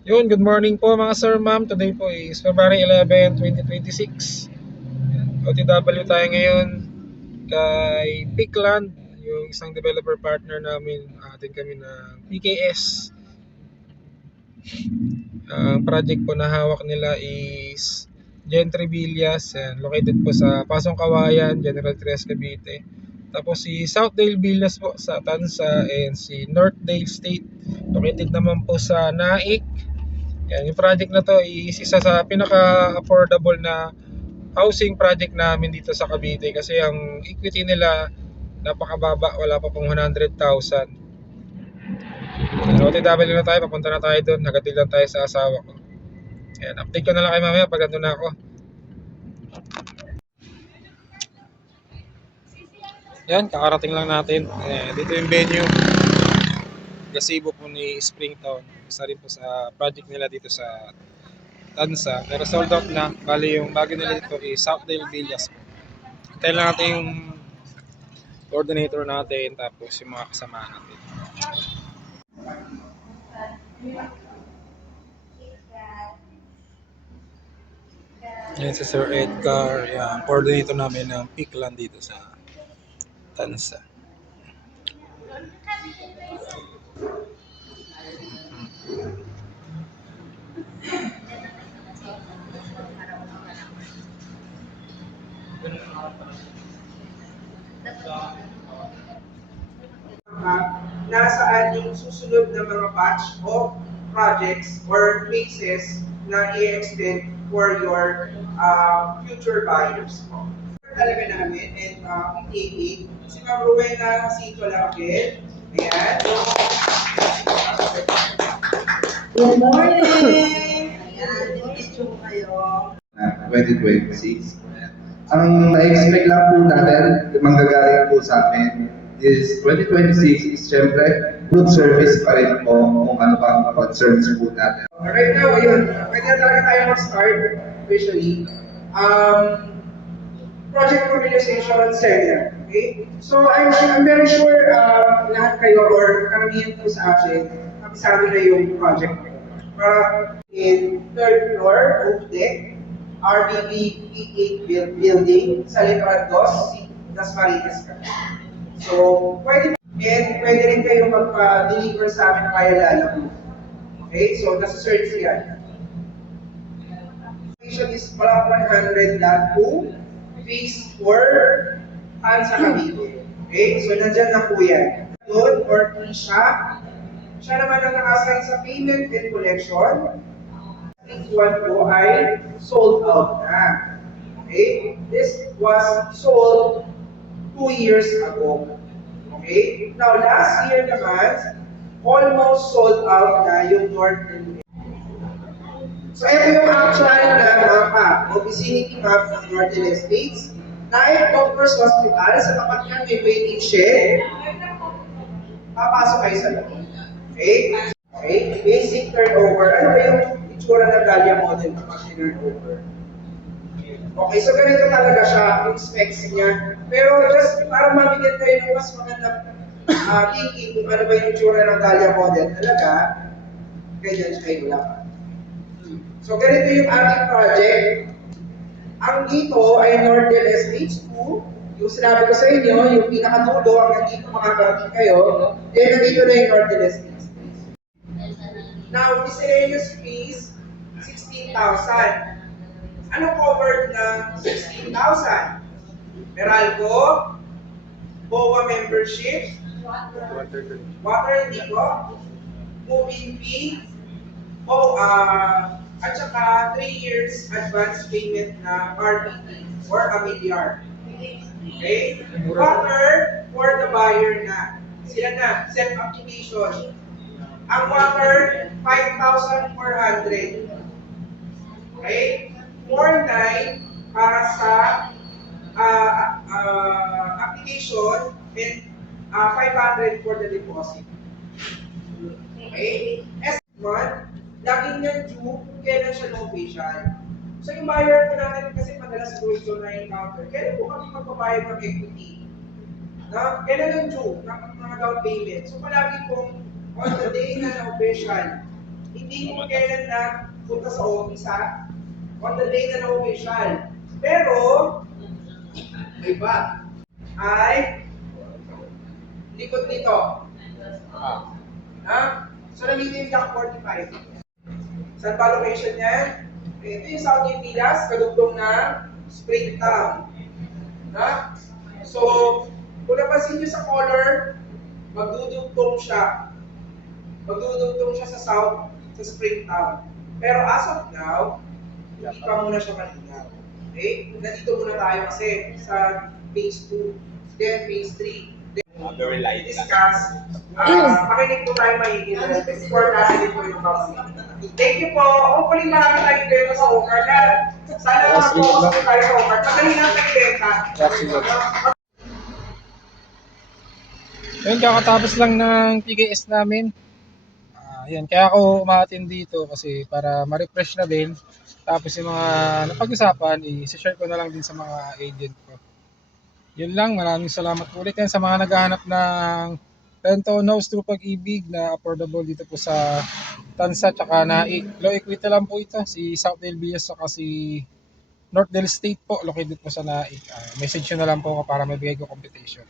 Yun, good morning po mga sir, ma'am. Today po is February 11, 2026. OTW tayo ngayon kay Peakland, yung isang developer partner namin. Atin kami ng PKS. Ang project po na hawak nila is Gentry Villas, located po sa Pasong Kawayan, General Trias, Cavite. Tapos si Southdale Villas po sa Tansa, and si Northdale State located naman po sa Naik. Yan, yung project na to is isa sa pinaka-affordable na housing project namin dito sa Cavite kasi ang equity nila napakababa, wala pa pong 100,000. OTW na tayo, papunta na tayo doon, nagatid lang tayo sa asawa ko. Yan, update ko na lang kayo mamaya pag andun na ako. Yan, kakarating lang natin. Dito yung venue, gazebo po ni Springtown. Isa rin po sa project nila dito sa Tansa. Pero sold out na. Bali yung bago nila dito is Southdale Villas. Tayo lang natin yung coordinator natin, tapos yung mga kasama natin. Yan si Sir Edgar, yan, coordinator namin ng Peakland dito sa Tansa. Nasaan yung susunod na mga batch of projects or cases na i-extend for your future buyers. Talaga namin and PTA, si Ma'am Rowena Sito lang din. Ayan. Good morning! Ayan, dinidyo ko kayo. 2026. Ang na-expect lang po natin, manggagaling po sa amin, is 2026 is syempre good service pa rin po kung ano pa ang concerns po natin. Right now, ayun, pwede na talaga tayo mag-start officially. Project mobilization center. Okay? So I'm very sure lahat kayo or karamihan po sa atin, kabisado na yung project. Para in third floor, roof deck, RBB P8 building sa Litoral 2, Dasmariñas. So, pwede rin kayo magpa-deliver sa amin via Lala. Okay? So, nasa-search yan. Location is Block 100.2, Phase 4, Tansa Cavite. Okay? So, nandyan na po yan. Doon, or siya. Siya naman ang nakasign sa payment and collection. One po ay sold out na. Okay? This was sold 2 years ago. Okay? Now, last year naman, almost sold out na yung North and West. So, ito yung actual na mapa o vicinity map ng Northern Estates. Naik Doctors Hospital, sa tapat niya may waiting shed. Papasok kayo sa loob. Okay? Okay? Basic turnover. Ano ba yung itsura ng Dahlia model kapag turnover? Okay, so ganito talaga siya, yung specs niya. Pero just para mabigyan kayo ng mas magandang thinking kung ano ba yung itsura ng Dahlia model talaga, ganyan siya kayo lang. So ganito yung ating project. Ang dito ay Northern Estates 2. Yung sinabi ko sa inyo, yung pinakadulo, hanggang dito makakarating kayo. Then nandito na yung Northern Estates. Now, miscellaneous fees, 16,000. Ano covered na 16,000? Meralco, BOA membership, water hindi ko, moving fee, at saka 3 years advance payment na RPT or Amilyar. Okay? Water for the buyer na. Sila na, self-application. Ang water, 5,400. Okay? 4,900 para sa application and 500 for the deposit. Okay? As month, laging yan due, kailan siya no-facial. So yung buyer po natin kasi madalas po ito na-encounter, kailan po kami magbabayad ng equity? Na, kailan yung due ng mga down payment? So palagi pong on the day na na-official, Hindi mo kailan na punta sa office ha. On the day na na-official. Pero, iba ay likod nito. Ha? So, nandito yung Block 45. Saan ba location yan? Ito yung South Pilas, kadugtong na Springtown. Ha? So, kung napansin nyo sa color, magdudugtong siya. Magdudugtong siya sa South, sa Springtown. Pero as of now, hindi pa muna siya malinaw. Okay? Nandito muna tayo kasi sa phase 2, then phase 3. Very light. Discuss. Makinig po tayo mahigit. Before natin po yung babalik. Thank you po. Hopefully marami tayong benta sa Omar. Sana makapokus po tayo sa Omar. Madali lang tayo benta. Ayun, kakatapos lang ng PKS namin. Yan, kaya ako umaattend dito kasi para ma-refresh na din. Tapos yung mga napag-usapan, i-share ko na lang din sa mga agent ko. Yun lang, maraming salamat ulit yan sa mga naghahanap ng Rento Nose True Pag-ibig na affordable dito po sa Tansa tsaka Naik. Low equity lang po ito, si Southdale Villas saka si Northdale State po, located po sa Naik. Message nyo na lang po ako para mabigay ko computation.